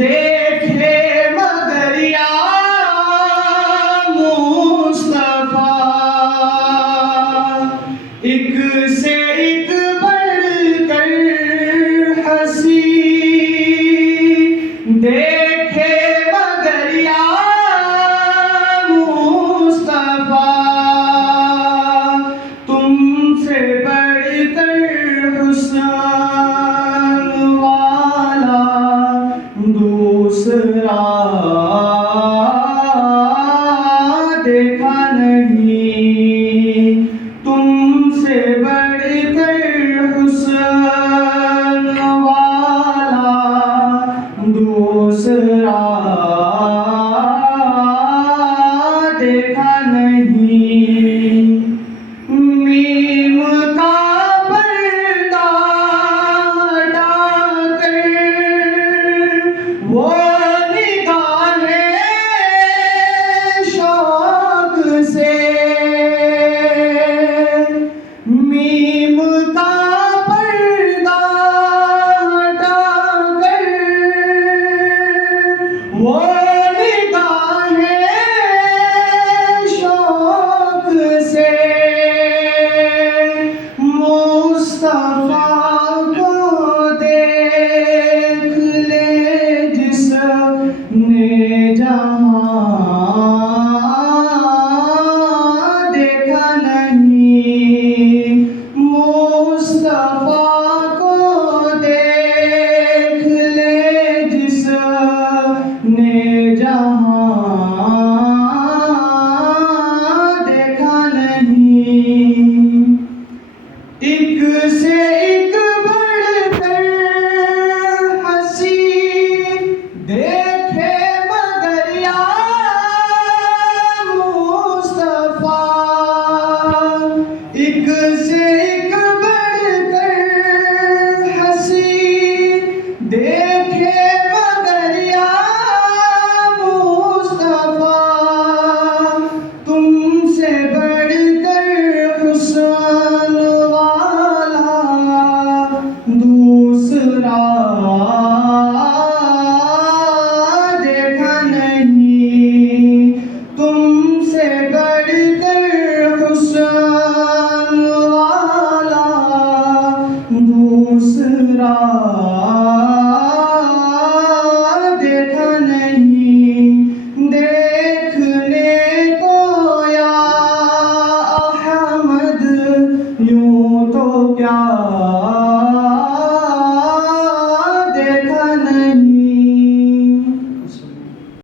देखे मगर या मुस्तफा, एक से एक बढ़कर हंसी। देखे मगर या मुस्तफा, तुमसे बढ़कर हुस्न वाला दूसरा देखा नहीं। तुमसे बढ़कर हुस्न वाला दूसरा देखा नहीं। मीम का पर्दा हटाकर वो निगाहें शौक से, मीम का पर्दा हटाकर वो निगाहें शौक से मुस्तफा को देख ले जिसने जहां देखा नहीं। मुस्तफा को देख ले जिसने जहां देखा नहीं। एक से एक बढ़कर हंसी, देखे मगर या मुस्तफा, एक से एक बढ़कर हंसी। देखे मगर या मुस्तफा, तुमसे बढ़कर हुस्न वाला दूसरा